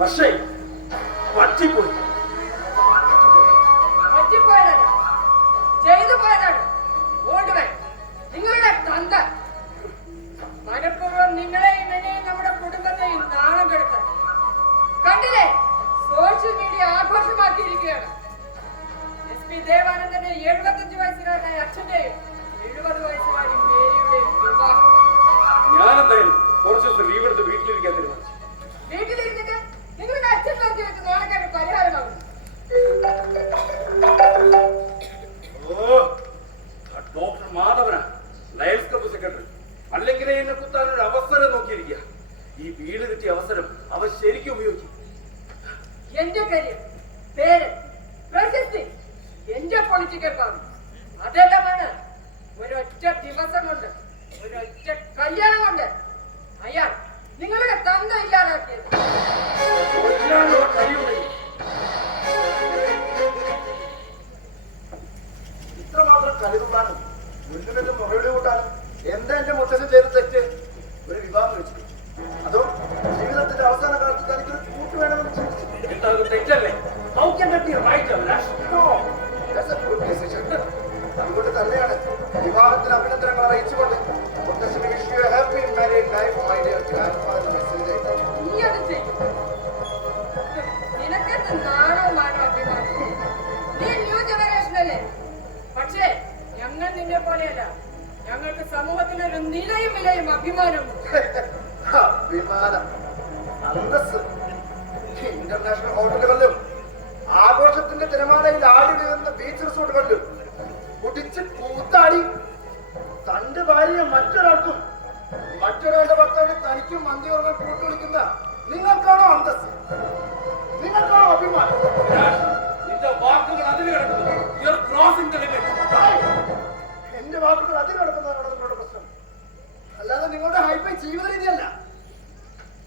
പക്ഷേ പറ്റിപ്പോയി. പറ്റിപ്പോയതല്ല, ചെയ്തു പോയതാണ്. ഓടുവൻ നിങ്ങളുടെ തന്ത മനഃപൂർവ്വം നിങ്ങളെയും എന്നെയും നമ്മുടെ കുടുംബത്തെയും നാണം കെടുത്താൻ കണ്ടില്ലേ? സോഷ്യൽ മീഡിയ ആഘോഷമാക്കിയിരിക്കുകയാണ്. SP ദേവാനന്ദന്റെ 75 വയസ്സുകാരനായ അച്ഛന്റെയും 70 വയസ്സുകാരി മേരിയുടെയും വിവാഹം. ഞാനെന്തായാലും കുറച്ച് ദിവസം ലീവ് എടുത്ത് വീട്ടിലിരിക്കാൻ തീരുമാനിച്ചു. വീട്ടിലിരുന്നിട്ട് നിങ്ങളുടെ അച്ഛൻ നോക്കി വെച്ച് നാണക്കേട് പരിഹാരമാകും. ഡോക്ടർ മാധവനാ ലയൺസ് ക്ലബ്ബ് സെക്രട്ടറി. അല്ലെങ്കിൽ എന്നെ കുത്താനൊരു അവസരം നോക്കിയിരിക്കുക. ഈ വീട് കിട്ടിയ അവസരം അവൻ ശരിക്കും ഉപയോഗിക്കും. എന്റെ കരിയർ, പേര്, പ്രശസ്തി, എന്റെ പൊളിറ്റിക്കൽ ഭാവി അതെല്ലാമാണ് ഒരൊറ്റ ദിവസം കൊണ്ട്, ഒരൊറ്റ കല്യാണം കൊണ്ട് അയാൾ നിങ്ങളുടെ തന്ത ഇല്ലാതാക്കിയത്. ഇത്രമാത്രം കഴിവുള്ളാണ് മുന്നിലെ മുറവിളി കൂട്ടാനും എന്താ എന്റെ മുത്തശ്ശൻ ചെയ്ത തെറ്റ്? ഒരു വിവാഹം വെച്ചു. അതോ ജീവിതത്തിന്റെ അവസാന കാലത്ത് തനിക്കൊരു കൂട്ട് വേണമെന്ന് ചിന്തിച്ചു. തെറ്റല്ലേ? അതുകൊണ്ട് തന്നെയാണ് വിവാഹത്തിന് അഭിനന്ദനങ്ങൾ അറിയിച്ചുകൊണ്ട് മുത്തശ്ശന് wish you a happy married life my dear grandfather message അയച്ചു. നീ അത് ചെയ്യും. നിനക്കെന്ത് നാണോ മാനോ അഭിമാനം? നീ ന്യൂ ജനറേഷനല്ലേ? പക്ഷേ ഞങ്ങൾ നിന്നെ പോലെയല്ല. ഞങ്ങൾക്ക് സമൂഹത്തിനൊരു നിലയും വിലയും അഭിമാനവും. അഭിമാനം, അന്തസ്. ഇന്റർനാഷണൽ ഹോട്ടലുകളിലും ആഘോഷത്തിന്റെ തിരമാലയിൽ ആടി വീഴുന്ന ബീച്ച് റിസോർട്ടുകളിലും കുടിച്ച് കൂത്താടി തന്റെ ഭാര്യയെ മറ്റൊരാൾക്കും മറ്റൊരാളുടെ ഭർത്താവിനെ തനിക്കും മന്തി ഓർമ്മ കൂട്ടു വിളിക്കുന്ന നിങ്ങൾക്കാണോ അന്തസ്? നിങ്ങൾക്കാണോ അഭിമാനം? നിന്റെ വാക്കുകൾ അതിൽ കിടക്കുന്നു. എന്റെ വാക്കുകൾ അതിൽ കിടക്കുന്നതാണ് നിങ്ങളുടെ പ്രശ്നം, അല്ലാതെ നിങ്ങളുടെ ഹൈഫൈ ജീവിത രീതിയല്ല.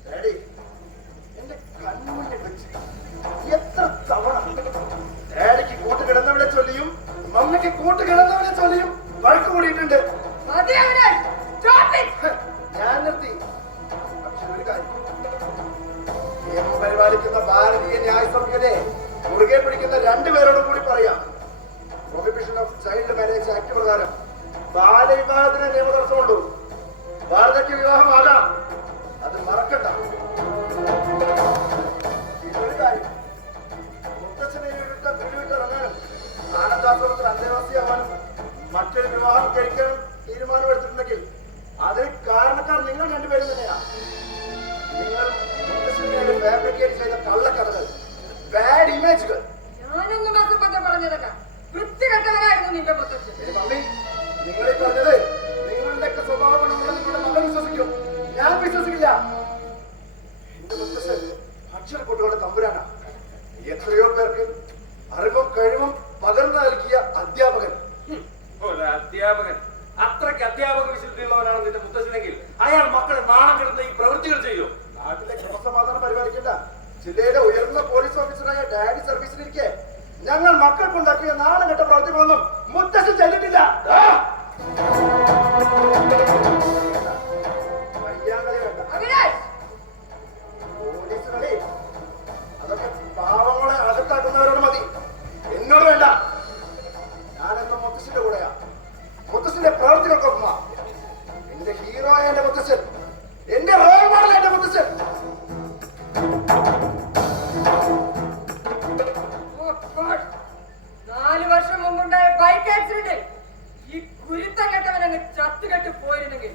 ഡാഡി, എന്റെ കണ്ണുമുന്നിൽ വെച്ച് എത്ര തവണ ഡാഡിക്ക് കൂട്ട് കിടന്നവരെ ചൊല്ലിയും മമ്മിക്ക് കൂട്ട് കിടന്നവരെ ചൊല്ലിയും വഴക്ക് കൂടിയിട്ടുണ്ട്. ഞാൻ നിർത്തി. പക്ഷെ ഒരു കാര്യം, നിയമം പരിപാലിക്കുന്ന ഭാരതീയ ന്യായ സംഹിതയെ മുറുകെ പിടിക്കുന്ന രണ്ടുപേരോടും കൂടി പറയാം. Prohibition of child marriage act പ്രകാരം ബാലവിവാഹത്തിന് നിയമതടസ്സമുള്ളൂ. ഭാരതയ്ക്ക് വിവാഹമാകാം, അത് മറക്കണ്ട. ഇതൊരു കാര്യം, മുത്തച്ഛനെ വീടുവിട്ടിറങ്ങാനും ആനന്ദാശ്രമത്തിൽ അന്തേവാസിയാവാനും മറ്റൊരു വിവാഹം കഴിക്കാനും തീരുമാനമെടുത്തിട്ടുണ്ടെങ്കിൽ അതിന് കാരണക്കാർ നിങ്ങൾ രണ്ടുപേരും തന്നെയാണ്. നിങ്ങൾ മുത്തച്ഛനെ ഫാബ്രിക്കേറ്റ് ചെയ്ത കള്ളക്കഥകൾ, ബാഡ് ഇമേജുകൾ. ഞാനൊന്നും പറഞ്ഞതല്ല, വൃത്തികെട്ടവരായിരുന്നു നിന്റെ മുത്തച്ഛൻ. മമ്മി, നിങ്ങളീ പറഞ്ഞത് നിങ്ങളുടെയൊക്കെ സ്വഭാവമുള്ള നിങ്ങളുടെ മകൾ വിശ്വസിക്കും, ഞാൻ വിശ്വസിക്കില്ല. എന്റെ മുത്തച്ഛൻ അക്ഷരക്കൊട്ടുകളുടെ തമ്പുരാനാ. എത്രയോ പേർക്ക് അറിവും കഴിവും പകർന്നു നൽകിയ അധ്യാപകൻ. അധ്യാപകൻ അത്രയ്ക്ക് അധ്യാപക വിശുദ്ധിയുള്ളവനാണ് നിന്റെ മുത്തച്ഛനെങ്കിൽ അയാൾ മക്കളെ നാണം കിടന്ന ഈ പ്രവൃത്തികൾ ചെയ്യും. നാട്ടിലെ ക്രമസമാധാനം പരിപാലിക്കേണ്ട ജില്ലയിലെ ഉയർന്ന പോലീസ് ഓഫീസറായ ഡാഡി സർവീസിലിരിക്കെ ഞങ്ങൾ മക്കൾക്കുണ്ടാക്കിയ നാണം കെട്ട പ്രവൃത്തികളൊന്നും മുത്തശ്ശൻ ചെയ്തിട്ടില്ല. വയ്യാങ്കളി വേണ്ട, പോലീസ് കളി അതൊക്കെ പാവങ്ങളെ അകത്താക്കുന്നവരോട് മതി, എന്നോട് വേണ്ട. ഞാനെന്നും മുത്തശ്ശന്റെ കൂടെയാ, മുത്തശ്ശന്റെ പ്രവൃത്തികൾക്കൊപ്പ. എന്റെ ഹീറോ എന്റെ മുത്തശ്ശൻ, എന്റെ റോൾ മോഡൽ എന്റെ മുത്തശ്ശൻ. ബൈക്ക് ആക്സിഡന്റിൽ ഈ കുരുത്തം കെട്ടവൻ അങ്ങ് ചത്തുകെട്ട് പോയിരുന്നെങ്കിൽ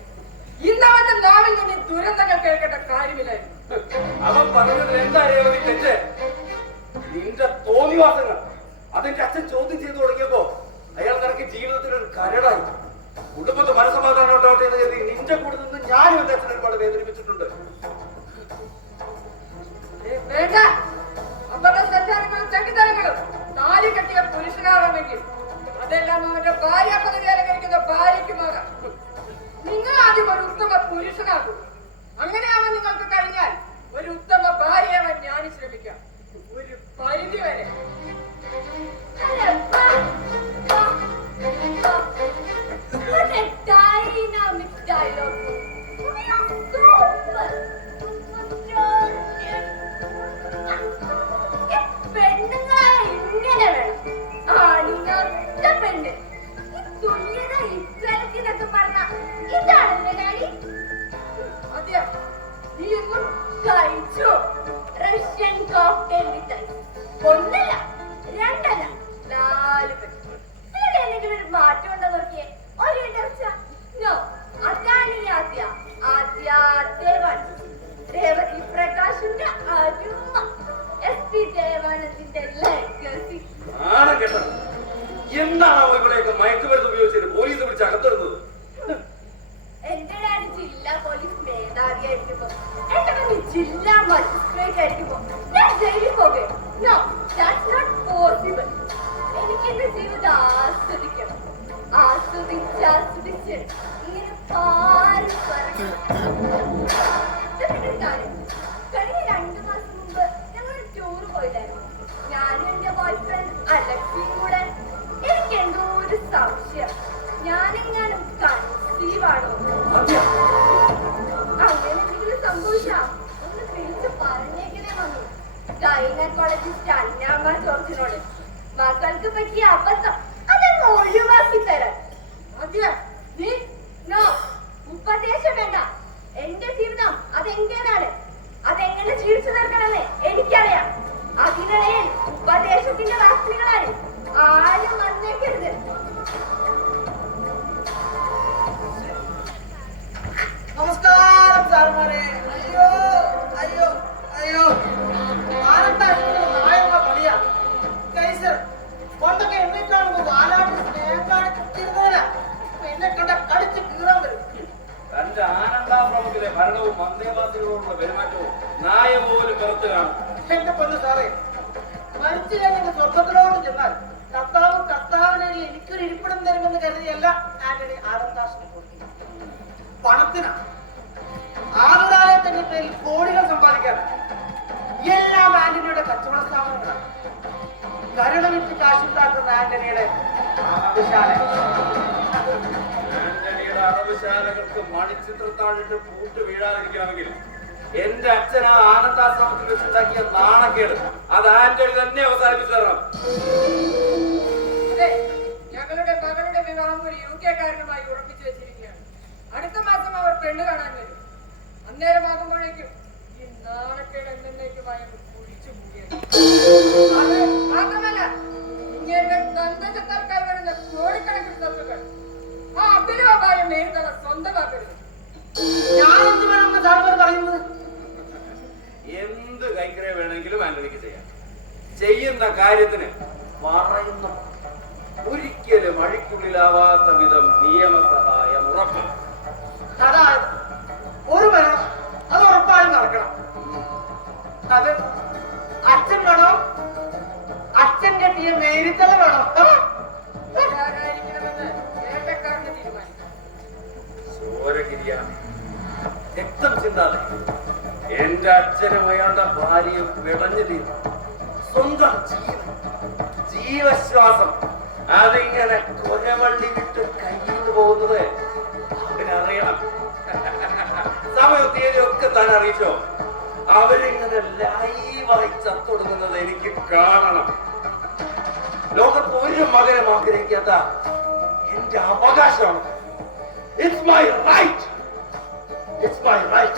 ഇന്നവന്റെ നാവിൽ നിന്ന് ദുരന്തങ്ങൾ കേൾക്കേണ്ട കാര്യമില്ലായിരുന്നു. അവൻ പറഞ്ഞത് എന്തായാലും തെറ്റ്. നിന്റെ തോന്നിവാസങ്ങൾ അതിന്റെ അച്ഛൻ ചോദ്യം ചെയ്തു തുടങ്ങിയപ്പോ അയാൾ നിനക്ക് ജീവിതത്തിൽ ഒരു കരടായി. കുടുംബത്തെ മനസ്സമാധാനം ഉണ്ടാവട്ടെ എന്ന് കരുതി നിന്റെ കൂടെ നിന്ന് ഞാനും എന്റെ അച്ഛനെ ഒരുപാട് വേദനിപ്പിച്ചിട്ടുണ്ട്. വേണ്ട, അവരുടെ സഞ്ചാരങ്ങളും ചങ്കിത്തരങ്ങളും താലി കെട്ടിയ പുരുഷനാവണമെങ്കിൽ അതെല്ലാം അവന്റെ ഭാര്യ പദവി അലങ്കരിക്കുന്ന ഭാര്യയ്ക്ക് മാറാം. അങ്ങനെതാ ഇക്വാലിറ്റി എന്നൊക്കെ പറഞ്ഞ ഇതാണല്ലേ ഡാഡി? അതെ, നീ ഒന്നും കഴിച്ചു റഷ്യൻ കോക്ടെയിൽ മിഠായി. ഒന്നല്ല, രണ്ടല്ല, 4 പെട്ടി. ഇതിലൂടെ എന്തെങ്കിലും ഒരു മാറ്റം ഉണ്ടോ നോക്കിയേ. ഒരു ഇടർച്ച. നോ, അതാണ് ഈ ആദ്യത്തെ രേവതി പ്രകാശിന്റെ അരുമ. SP ദേവാനന്ദിന്റെ ലെഗസി. എന്താണ് ഇവിടെയൊക്കെ മയക്കുമരുന്ന് ഉപയോഗിച്ചിട്ട് പോലീസ് പിടിച്ച് അകത്തിടുന്നത്? എന്റെ ഡാഡി ജില്ലാ പോലീസ് മേധാവിയായിരിക്കുമ്പോ എന്റെ മമ്മി ജില്ലാ മജിസ്ട്രേറ്റ് ആയിരിക്കുമ്പോ ഞാൻ ജയിലിൽ പോകേ? No, that's not possible. എനിക്ക് എന്റെ ജീവിതം ആസ്വദിക്കണം. ആസ്വദിച്ച് ഇങ്ങനെ പാറി കാര്യം. കഴിഞ്ഞ 2 മാസം മുമ്പ് ഞങ്ങൾ ടൂർ പോയിട്ടായിരുന്നു. ഞാനും എന്റെ ബോയ് ഫ്രണ്ട് അലക്സിയും കൂടെ. എനിക്ക് എന്തോ ഒരു സംശയം, ഞാനെങ്ങാനും കൺസീവ് ആണോ? അങ്ങനെ എന്തെങ്കിലും സംഭവിച്ചാ ഒന്ന് വിളിച്ച് പറഞ്ഞേക്കണേ മമ്മി. ഗൈനക്കോളജിസ്റ്റ് അന്നാമ്മ ജോർജിനോട് മക്കൾക്ക് പറ്റിയ അബദ്ധം അതൊന്ന് ഒഴിവാക്കി തരാൻ. അതെ, നീ നോ, ഉപദേശം വേണ്ട. എന്റെ ജീവിതം അതെങ്ങനെയാണ്, അതെങ്ങനെ ജീവിച്ചു തീർക്കണമെന്ന് എനിക്കറിയാം. അതിനിടയിൽ ഉപദേശത്തിന്റെ വാസ്തുക്കളാണ് ആരും വന്നേക്കരുത്. നമസ്കാരം സാറുമാരെ. അയ്യോ അയ്യോ അയ്യോ, നായക പണിയാ കൈസർ. പണ്ടൊക്കെ എന്നിട്ടാണ് വാലാട്ട് സ്നേഹം കാണിച്ചിരുന്നവരാ. എന്നെ കണ്ട കടിച്ച് കീറാൻ വരും. തന്റെ ആനന്ദാശ്രമത്തിലെ ഭരണവും മന്ദേവാസികളോടുള്ള പെരുമാറ്റവും നായ പോലും പുറത്ത് കാണും. എന്റെ പൊന്നു സാറേ, മരിച്ചു കഴിഞ്ഞ സ്വർഗത്തിലോട് ചെന്നാൽ കർത്താവിനെ എനിക്കൊരു ഇരിപ്പിടം തരുമെന്ന് കരുതിയല്ല ആന്റണി ആനന്ദാശ്രമം കൊടുക്കുന്നത്. പണത്തിനാണ്. ആളുകാലത്തിന്റെ പേരിൽ കോടികൾ സമ്പാദിക്കാൻ എല്ലാം ആന്റണിയുടെ കച്ചവട സ്ഥാപനങ്ങളാണ്. കരുണ വിറ്റ് കാശുണ്ടാക്കുന്ന ആന്റണിയുടെ ആവശ്യശാല. ആന്റണിയുടെ അറവുശാലകൾക്ക് മണിച്ചിത്രത്താഴിട്ട് പൂട്ട് വീഴാതിരിക്കണമെങ്കിൽ എന്റെ അച്ഛൻ ആ ആനന്ദാശ്രമത്തിൽ വെച്ചുണ്ടാക്കിയ നാണക്കേട് അത് ആന്റണി തന്നെ അവസാനിപ്പിച്ചു തരണം. അതെ, ഞങ്ങളുടെ മകളുടെ വിവാഹം ഒരു UK കാരനുമായി ഉറപ്പിച്ചു വെച്ചിരിക്കുകയാണ്. അടുത്ത മാസം അവർ പെണ്ണ് കാണാൻ വരും. അന്നേരമാകുമ്പോഴേക്കും ഈ നാണക്കേട് എന്നേക്കുമായി കുഴിച്ചു പോവുകയാണ്. അത് മാത്രമല്ല, ഇങ്ങനെ ദന്തചത്താൽക്കാർ വരുന്ന കോടിക്കണക്കിന് സ്വത്തുക്കൾ ആ അഭിനവമായ മേൽത്തല സ്വന്തമാക്കരുത്. ഞാനെന്ത് വേണമെന്ന് സാറുമാർ പറയുന്നത്? എന്ത് കൈക്കരെ വേണമെങ്കിലും ആന്റണിക്ക് ചെയ്യാം. ചെയ്യുന്ന കാര്യത്തിന് പറയുന്ന ഒരിക്കലും അഴിക്കുള്ളിലാവാത്ത വിധം നിയമസഹായം ഉറപ്പ്. അതായത് ഒരു മരണം അത് ഉറപ്പായും നടക്കണം. അത് അച്ഛൻ വേണോ, അച്ഛൻ കെട്ടിയ നേരിട്ടല്ല വേണോ? ആരായിരിക്കണമെന്ന് ഏട്ടക്കാരന് തീരുമാനിക്കാം. ചോരകിരിയാണ് രക്തം ചിന്താതെ എന്റെ അച്ഛനും അയാളുടെ ഭാര്യയും വിടഞ്ഞു തീർന്നു. സ്വന്തം ജീവശ്വാസം അതിങ്ങനെ കൊലവള്ളി വിട്ട് കയ്യിൽ പോകുന്നത് അവനറിയണം. സമയം തീയതിയൊക്കെ താൻ അറിയിച്ചോ? അവരിങ്ങനെ ലൈവായി ചത്തൊടുങ്ങുന്നത് എനിക്ക് കാണണം. ലോകത്ത് ഒരു മകനും ആഗ്രഹിക്കാത്ത എന്റെ അവകാശമാണ്. It's my right. It's my right.